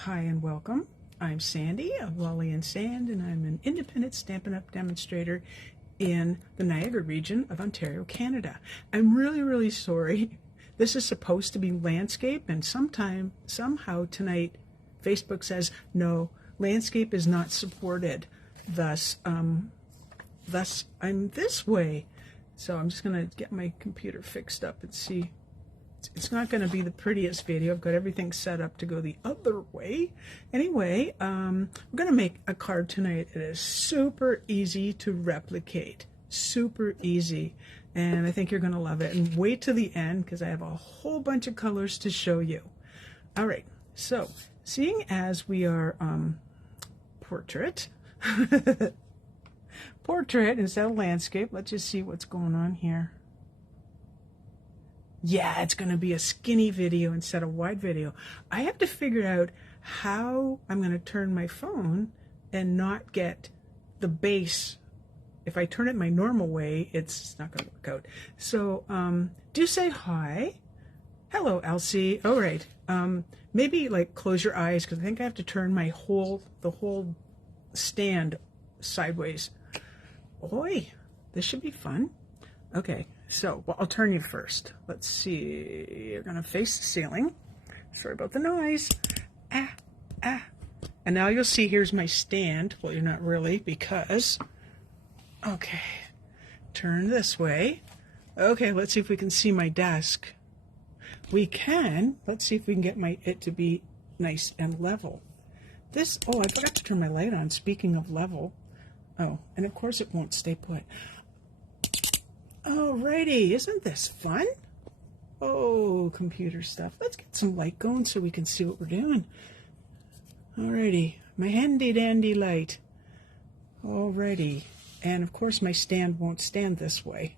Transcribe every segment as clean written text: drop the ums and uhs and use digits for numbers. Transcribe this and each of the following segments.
Hi and welcome. I'm Sandy of Lolly and Sand, and I'm an independent Stampin' Up! Demonstrator in the Niagara region of Ontario, Canada. I'm really sorry. This is supposed to be landscape, and somehow tonight Facebook says no, landscape is not supported. Thus I'm this way. So I'm just gonna get my computer fixed up and see. It's not going to be the prettiest video. I've got everything set up to go the other way. Anyway, we're going to make a card tonight that is super easy to replicate. Super easy. And I think you're going to love it. And wait to the end because I have a whole bunch of colors to show you. All right. So, seeing as we are portrait, portrait instead of landscape, let's just see what's going on here. Yeah, it's going to be a skinny video instead of wide video. I have to figure out how I'm going to turn my phone and not get the base. If I turn it my normal way, it's not going to work out. So do say hi. Hello, Elsie. All right. Maybe like close your eyes because I think I have to turn the whole stand sideways. Oi, this should be fun. Okay. So, well, I'll turn you first. Let's see. You're going to face the ceiling. Sorry about the noise. And now you'll see here's my stand. Well, you're not really because... Okay. Turn this way. Okay, let's see if we can see my desk. We can. Let's see if we can get it to be nice and level. Oh, I forgot to turn my light on. Speaking of level. Oh, and of course it won't stay put. Alrighty, isn't this fun? Oh, computer stuff. Let's get some light going so we can see what we're doing. Alrighty, my handy dandy light. Alrighty, and of course my stand won't stand this way.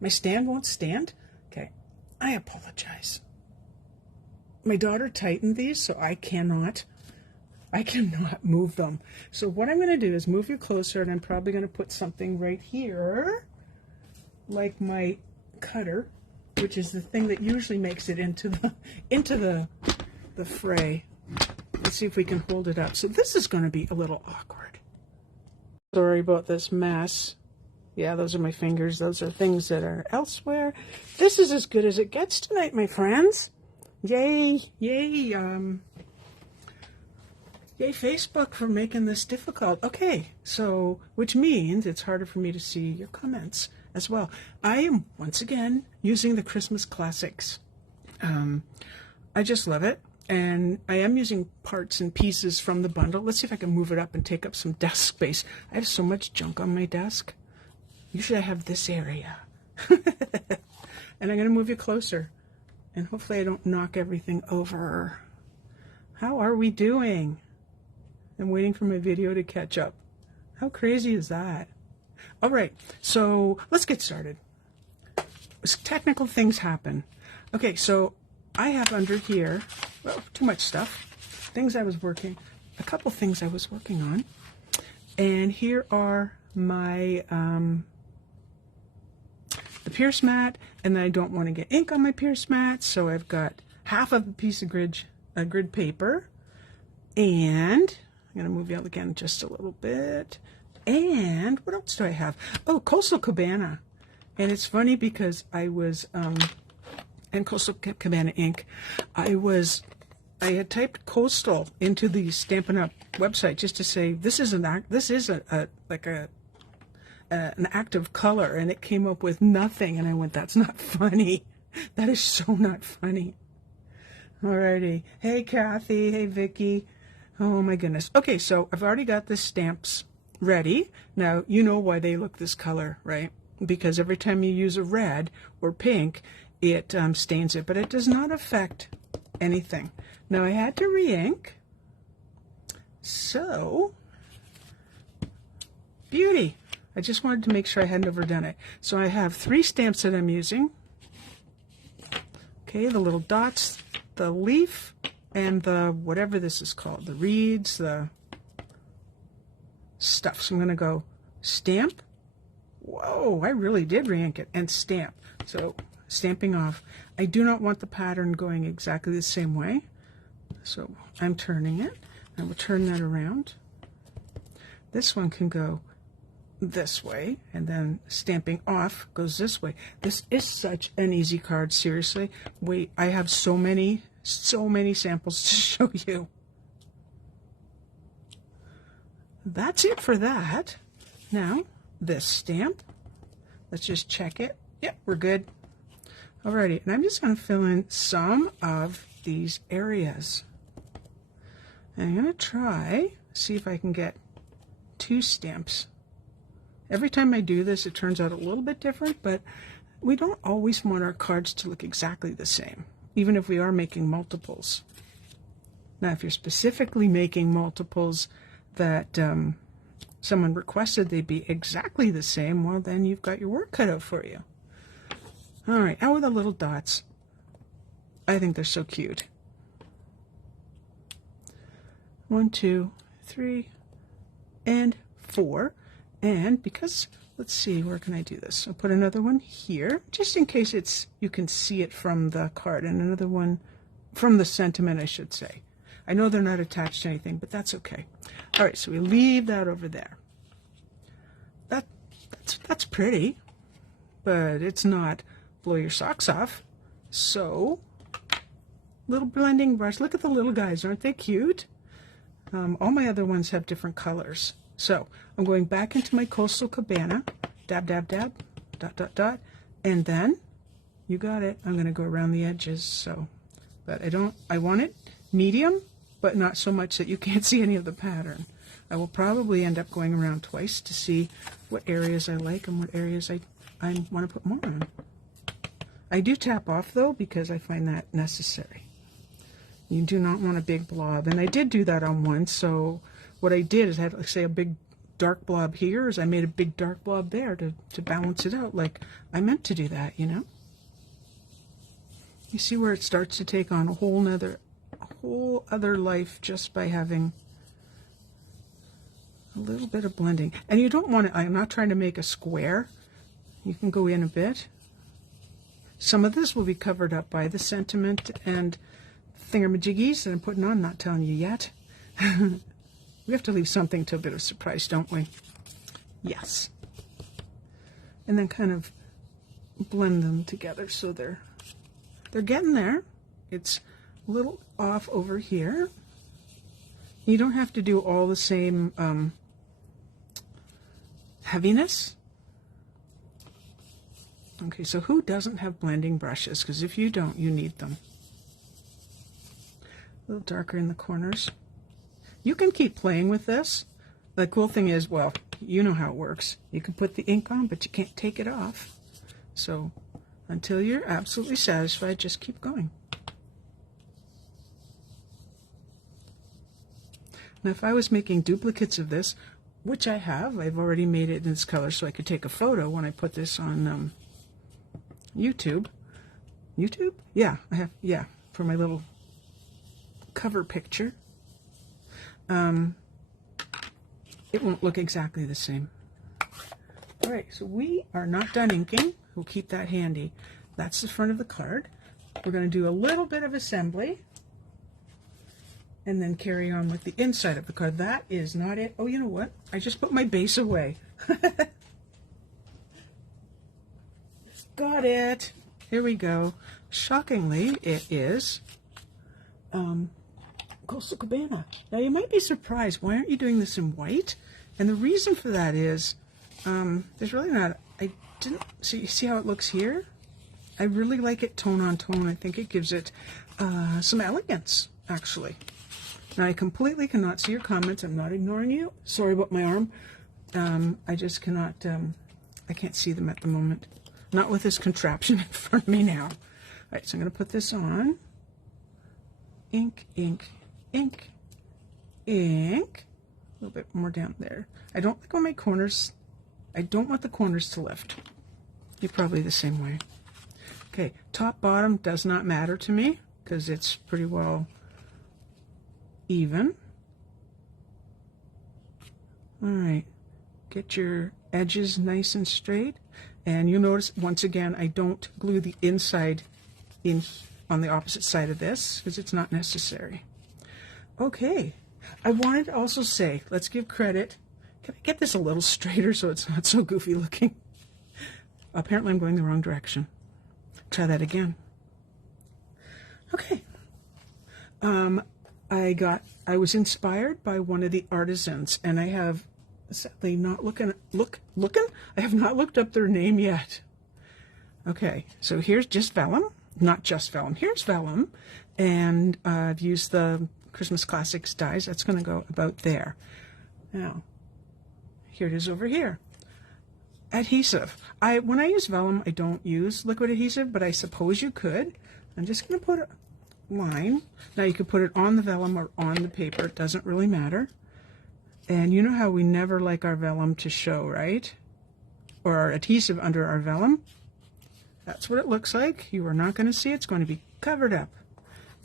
My stand won't stand? Okay, I apologize. My daughter tightened these, so I cannot move them. So what I'm going to do is move you closer, and I'm probably going to put something right here. Like my cutter, which is the thing that usually makes it into the fray. Let's see if we can hold it up. So this is going to be a little awkward. Sorry about this mess. Yeah, those are my fingers. Those are things that are elsewhere. This is as good as it gets tonight, my friends. Yay, yay, yay Facebook for making this difficult. Okay, so, which means it's harder for me to see your comments as well. I am, once again, using the Christmas classics. I just love it. And I am using parts and pieces from the bundle. Let's see if I can move it up and take up some desk space. I have so much junk on my desk. Usually I have this area. And I'm going to move you closer. And hopefully I don't knock everything over. How are we doing? I'm waiting for my video to catch up. How crazy is that? All right, so let's get started. Technical things happen. Okay, so I have under here, well, too much stuff. A couple things I was working on. And here are my, the Pierce mat, and I don't want to get ink on my Pierce mat, so I've got half of a piece of grid paper, and I'm going to move you out again just a little bit. And what else do I have? Oh, Coastal Cabana. And it's funny because I was, and Coastal Cabana ink, I had typed Coastal into the Stampin' Up! Website just to say, this is an active color, and it came up with nothing, and I went, that's not funny. That is so not funny. Alrighty. Hey, Kathy. Hey, Vicky. Oh, my goodness. Okay, so I've already got the stamps ready. Now, you know why they look this color, right? Because every time you use a red or pink, it stains it, but it does not affect anything. Now, I had to re-ink, so beauty. I just wanted to make sure I hadn't overdone it. So I have 3 stamps that I'm using. Okay, the little dots, the leaf, and the whatever this is called, the reeds, the stuff. So I'm going to go stamp. Whoa, I really did re-ink it, and stamp. So stamping off. I do not want the pattern going exactly the same way. So I'm turning it. I will turn that around. This one can go this way, and then stamping off goes this way. This is such an easy card, seriously. Wait, I have so many samples to show you. That's it for that. Now, this stamp, let's just check it. Yep, we're good. Alrighty, and I'm just going to fill in some of these areas. And I'm going to try, see if I can get 2 stamps. Every time I do this, it turns out a little bit different, but we don't always want our cards to look exactly the same, even if we are making multiples. Now, if you're specifically making multiples that someone requested they be exactly the same, well, then you've got your work cut out for you. All right, out with the little dots. I think they're so cute. 1, 2, 3, and 4. And because, let's see, where can I do this? I'll put another one here, just in case you can see it from the card, and another one from the sentiment, I should say. I know they're not attached to anything, but that's okay. All right, so we leave that over there. That's pretty, but it's not blow your socks off. So, little blending brush. Look at the little guys, aren't they cute? All my other ones have different colors. So I'm going back into my Coastal Cabana, dab, dab, dab, dot, dot, dot, and then, you got it, I'm going to go around the edges. So, but I want it medium, but not so much that you can't see any of the pattern. I will probably end up going around twice to see what areas I like and what areas I want to put more on. I do tap off though, because I find that necessary. You do not want a big blob, and I did do that on one, so what I did is I had, like, say, a big dark blob here, is I made a big dark blob there to balance it out, like I meant to do that, you know? You see where it starts to take on a whole other life just by having a little bit of blending. And you don't want to, I'm not trying to make a square. You can go in a bit. Some of this will be covered up by the sentiment and thingamajiggies that I'm putting on, not telling you yet. We have to leave something to a bit of surprise, don't we? Yes. And then kind of blend them together so they're getting there. It's a little off over here. You don't have to do all the same heaviness. Okay, so who doesn't have blending brushes? Because if you don't, you need them. A little darker in the corners. You can keep playing with this. The cool thing is, well, you know how it works. You can put the ink on, but you can't take it off. So until you're absolutely satisfied, just keep going. Now, if I was making duplicates of this, which I have, I've already made it in this color so I could take a photo when I put this on YouTube. YouTube? Yeah, I have, yeah, for my little cover picture. It won't look exactly the same. All right, so we are not done inking. We'll keep that handy. That's the front of the card. We're going to do a little bit of assembly and then carry on with the inside of the card. That is not it. Oh, you know what? I just put my base away. Got it. Here we go. Shockingly, it is Coastal Cabana. Now, you might be surprised. Why aren't you doing this in white? And the reason for that is there's really not... I didn't... So you see how it looks here? I really like it tone on tone. I think it gives it some elegance, actually. Now, I completely cannot see your comments. I'm not ignoring you. Sorry about my arm. I just cannot... I can't see them at the moment. Not with this contraption in front of me now. All right, so I'm going to put this on. Ink, ink, ink, ink. A little bit more down there. I don't like when my corners... I don't want the corners to lift. You're probably the same way. Okay, top, bottom does not matter to me because it's pretty well even. All right, get your edges nice and straight. And you'll notice, once again, I don't glue the inside in on the opposite side of this because it's not necessary. Okay, I wanted to also say, let's give credit. Can I get this a little straighter so it's not so goofy looking? Apparently I'm going the wrong direction. Try that again. Okay. I was inspired by one of the artisans, and I have sadly not I have not looked up their name yet. Okay, so here's just vellum, not just vellum. Here's vellum, and I've used the Christmas Classics dies. That's going to go about there. Now, here it is over here. Adhesive. When I use vellum, I don't use liquid adhesive, but I suppose you could. I'm just going to put a line. Now you could put it on the vellum or on the paper. It doesn't really matter. And you know how we never like our vellum to show, right? Or our adhesive under our vellum. That's what it looks like. You are not going to see it. It's going to be covered up.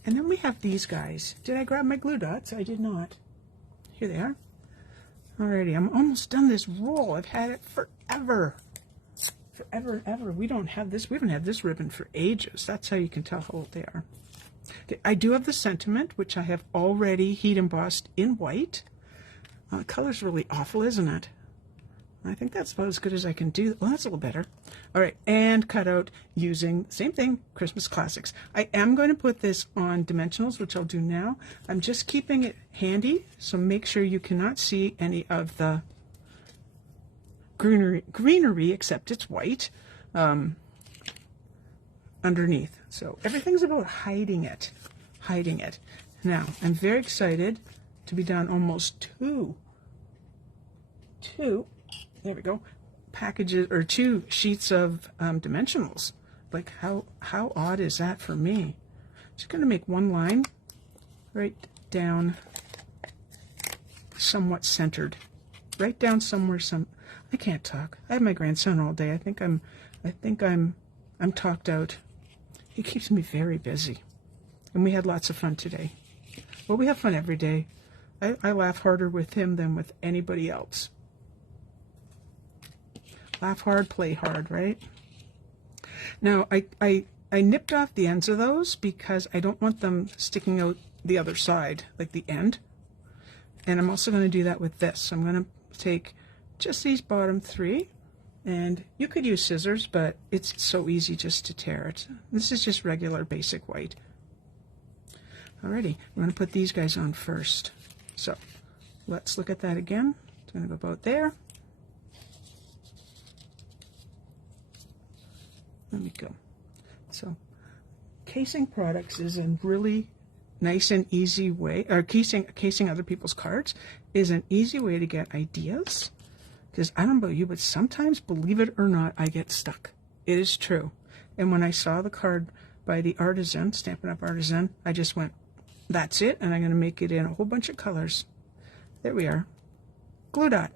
And then we have these guys. Did I grab my glue dots? I did not. Here they are. Alrighty, I'm almost done this roll. I've had it forever. Forever and ever. We don't have this. We haven't had this ribbon for ages. That's how you can tell how old they are. Okay, I do have the sentiment, which I have already heat embossed in white. The color's really awful, isn't it? I think that's about as good as I can do. Well, that's a little better. All right, and cut out using, same thing, Christmas Classics. I am going to put this on dimensionals, which I'll do now. I'm just keeping it handy, so make sure you cannot see any of the greenery except it's white underneath. So everything's about hiding it. Now, I'm very excited to be done almost two, there we go, packages or 2 sheets of dimensionals. Like how odd is that for me? Just going to make one line right down, somewhat centered, right down somewhere. I can't talk. I have my grandson all day. I think I'm talked out. He keeps me very busy, and we had lots of fun today. Well, we have fun every day. I laugh harder with him than with anybody else. Laugh hard, play hard, right? Now, I nipped off the ends of those because I don't want them sticking out the other side, like the end. And I'm also going to do that with this. So I'm going to take just these bottom 3, and you could use scissors, but it's so easy just to tear it. This is just regular basic white. Alrighty, we're going to put these guys on first. So let's look at that again. It's going to go about there. Let me go. So casing products is a really nice and easy way, or casing other people's cards is an easy way to get ideas. Because I don't know about you, but sometimes, believe it or not, I get stuck. It is true. And when I saw the card by the artisan, Stampin' Up! Artisan, I just went, that's it, and I'm going to make it in a whole bunch of colors. There we are. Glue dot.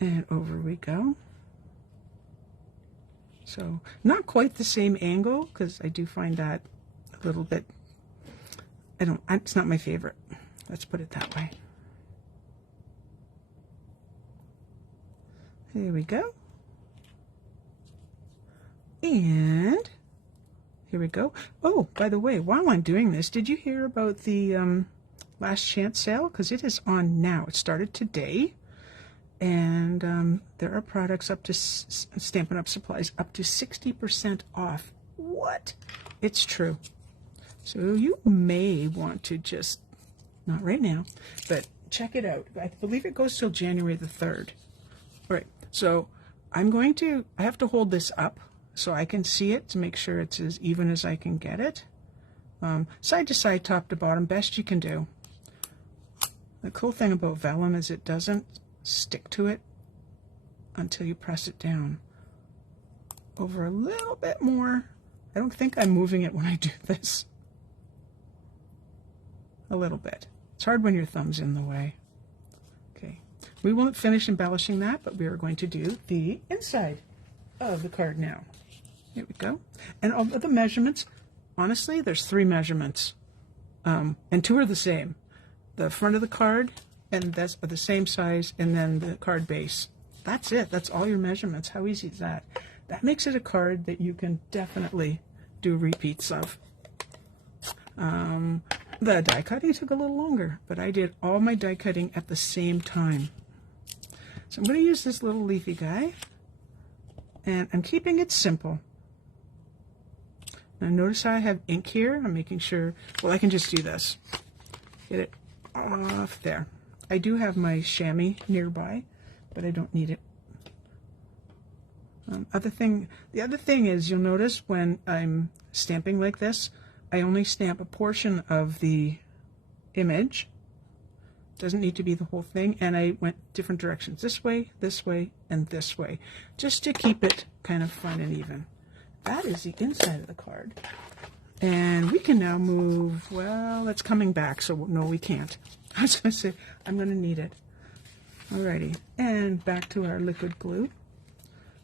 And over we go. So, not quite the same angle, because I do find that a little bit, it's not my favorite. Let's put it that way. There we go. And here we go. Oh, by the way, while I'm doing this, did you hear about the last chance sale? Because it is on now. It started today. And there are products up to Stampin' Up! Supplies up to 60% off. What? It's true. So you may want to just, not right now, but check it out. I believe it goes till January the 3rd. All right. So I have to hold this up so I can see it to make sure it's as even as I can get it. Side to side, top to bottom, best you can do. The cool thing about vellum is it doesn't stick to it until you press it down. Over a little bit more. I don't think I'm moving it when I do this. A little bit. It's hard when your thumb's in the way. Okay. We won't finish embellishing that, but we are going to do the inside of the card now. Here we go. And all of the measurements, honestly, there's 3 measurements. And 2 are the same. The front of the card, and that's the same size, and then the card base. That's it. That's all your measurements. How easy is that? That makes it a card that you can definitely do repeats of. The die cutting took a little longer, but I did all my die cutting at the same time. So I'm going to use this little leafy guy, and I'm keeping it simple. Now notice how I have ink here. I'm making sure, well, I can just do this. Get it off there. I do have my chamois nearby, but I don't need it. The other thing is, you'll notice when I'm stamping like this, I only stamp a portion of the image. Doesn't need to be the whole thing, and I went different directions, this way, and this way, just to keep it kind of fun and even. That is the inside of the card. And we can now move, well, it's coming back, so no, we can't. I was going to say, I'm going to need it. Alrighty, and back to our liquid glue,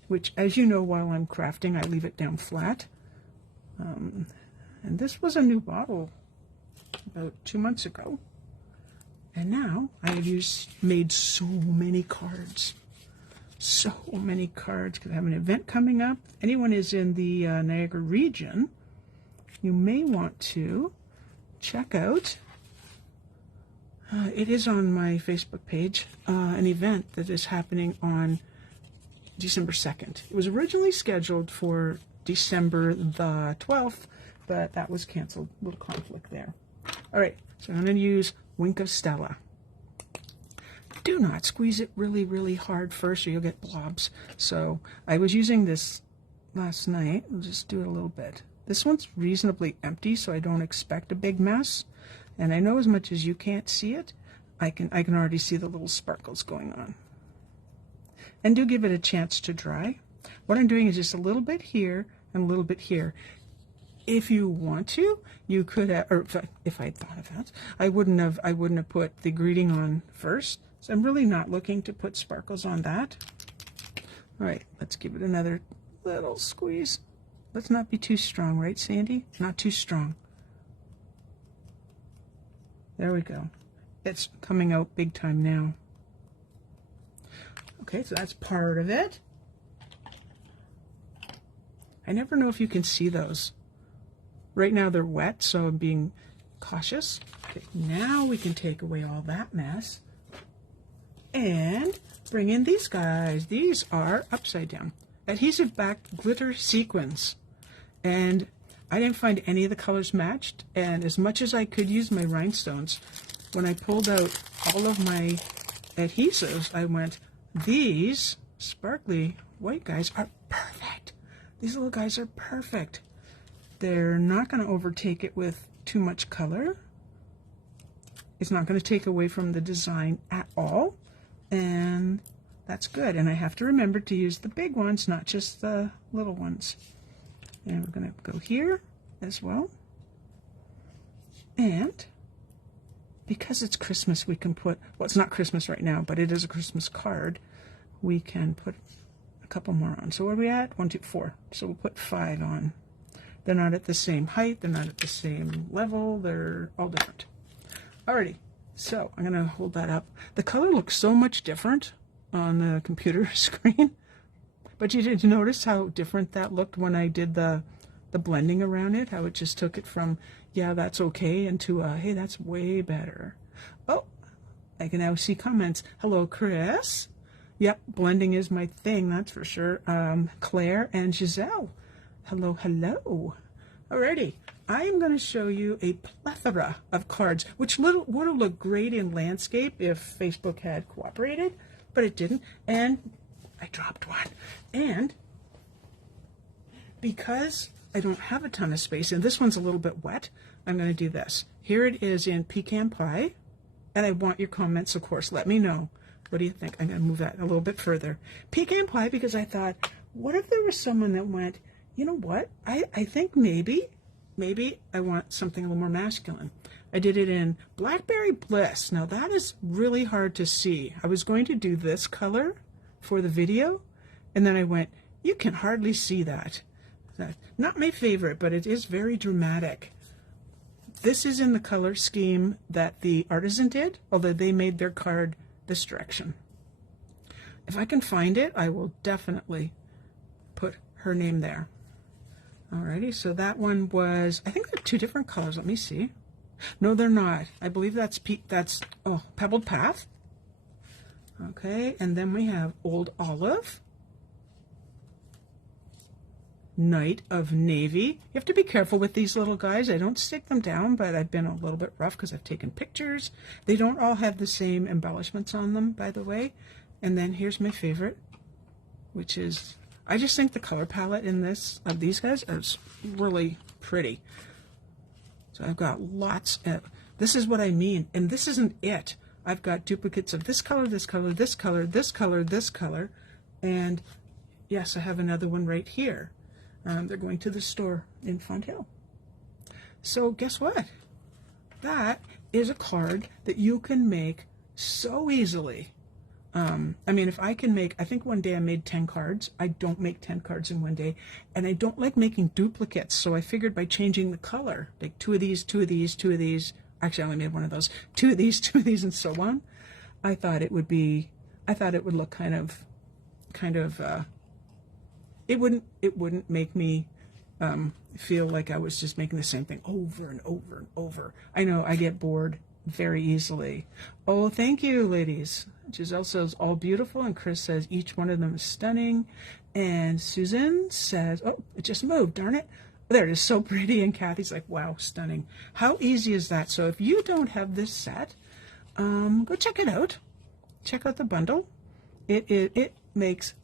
which, as you know, while I'm crafting, I leave it down flat. And this was a new bottle about 2 months ago. And now I have made so many cards. So many cards, because I have an event coming up. If anyone is in the Niagara region, you may want to check out, it is on my Facebook page, an event that is happening on December 2nd. It was originally scheduled for December the 12th, but that was canceled. A little conflict there. All right, so I'm going to use Wink of Stella. Do not squeeze it really, really hard first or you'll get blobs. So I was using this last night. I'll just do it a little bit. This one's reasonably empty, so I don't expect a big mess. And I know as much as you can't see it, I can already see the little sparkles going on. And do give it a chance to dry. What I'm doing is just a little bit here and a little bit here. If you want to, you could have, or if I'd thought of that, I wouldn't have put the greeting on first. So I'm really not looking to put sparkles on that. All right, let's give it another little squeeze. Let's not be too strong, right, Sandy? Not too strong. There we go. It's coming out big time now. Okay, so that's part of it. I never know if you can see those. Right now they're wet, so I'm being cautious. Okay, now we can take away all that mess and bring in these guys. These are upside down. Adhesive backed glitter sequins. And I didn't find any of the colors matched, and as much as I could use my rhinestones, when I pulled out all of my adhesives, I went, these sparkly white guys are perfect. These little guys are perfect. They're not going to overtake it with too much color. It's not going to take away from the design at all, and that's good. And I have to remember to use the big ones, not just the little ones. And we're going to go here as well. And because it's Christmas, we can put, well, it's not Christmas right now, but it is a Christmas card. We can put a couple more on. So where are we at? 1, 2, 4. So we'll put 5 on. They're not at the same height. They're not at the same level. They're all different. Alrighty. So I'm going to hold that up. The color looks so much different on the computer screen. But you did notice how different that looked when I did the blending around it, how it just took it from, yeah, that's okay, into, hey, that's way better. Oh, I can now see comments. Hello, Chris. Yep, blending is my thing, that's for sure. Claire and Giselle. Hello, hello. Alrighty, I am going to show you a plethora of cards, which would have looked great in landscape if Facebook had cooperated, but it didn't. And I dropped one. And because I don't have a ton of space, and this one's a little bit wet, I'm going to do this. Here it is in Pecan Pie, and I want your comments, of course. Let me know. What do you think? I'm going to move that a little bit further. Pecan Pie, because I thought, what if there was someone that went, you know what? I think maybe I want something a little more masculine. I did it in Blackberry Bliss. Now that is really hard to see. I was going to do this color for the video, and then I went, you can hardly see that. Not my favorite, but it is very dramatic. This is in the color scheme that the artisan did, although they made their card this direction. If I can find it, I will definitely put her name there. Alrighty, so that one was, I think they're two different colors. Let me see. No, they're not. I believe that's Pebbled Path. Okay, and then we have Old Olive, Night of Navy. You have to be careful with these little guys. I don't stick them down, but I've been a little bit rough because I've taken pictures. They don't all have the same embellishments on them, by the way. And then here's my favorite, which is, I just think the color palette in this, of these guys, is really pretty. So I've got lots of, this is what I mean, and this isn't it. I've got duplicates of this color, this color, this color, this color, this color, and yes, I have another one right here. They're going to the store in Font Hill. So guess what? That is a card that you can make so easily. I mean, if I can make, I think one day I made 10 cards. I don't make 10 cards in one day, and I don't like making duplicates, so I figured by changing the color, like 2 of these, 2 of these, 2 of these, actually I only made one of those, 2 of these, 2 of these, and so on, I thought it would look kind of, it wouldn't make me feel like I was just making the same thing over and over and over. I know I get bored very easily. Oh, thank you, ladies. Giselle says, all beautiful, and Chris says, each one of them is stunning. And Susan says, oh, it just moved, darn it. There it is, so pretty. And Kathy's like, wow, stunning. How easy is that? So if you don't have this set, go check it out. Check out the bundle. It makes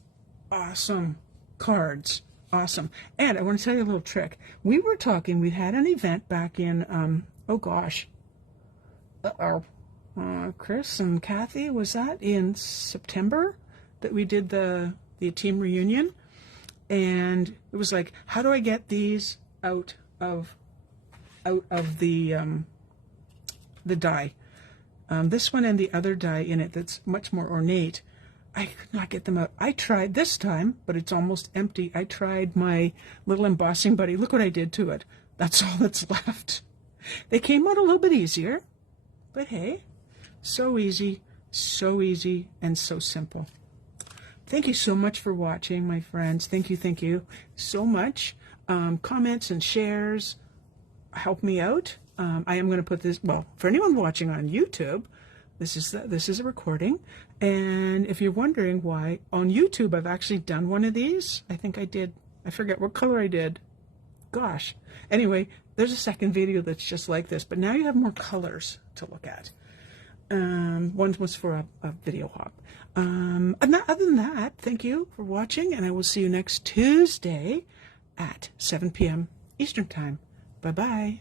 awesome cards. Awesome. And I want to tell you a little trick. We were talking, we had an event back in, oh gosh, Chris and Kathy, was that in September that we did the team reunion? And it was like, how do I get these out of the die? This one and the other die in it that's much more ornate, I could not get them out. I tried this time, but it's almost empty. I tried my little embossing buddy. Look what I did to it. That's all that's left. They came out a little bit easier, but hey, so easy, and so simple. Thank you so much for watching, my friends. Thank you so much. Comments and shares help me out. I am going to put this, well, for anyone watching on YouTube, this is a recording. And if you're wondering why, on YouTube I've actually done one of these. I think I did. I forget what color I did. Gosh. Anyway, there's a second video that's just like this, but now you have more colors to look at. One was for a video hop. Other than that, thank you for watching, and I will see you next Tuesday at 7 p.m. Eastern Time. Bye-bye.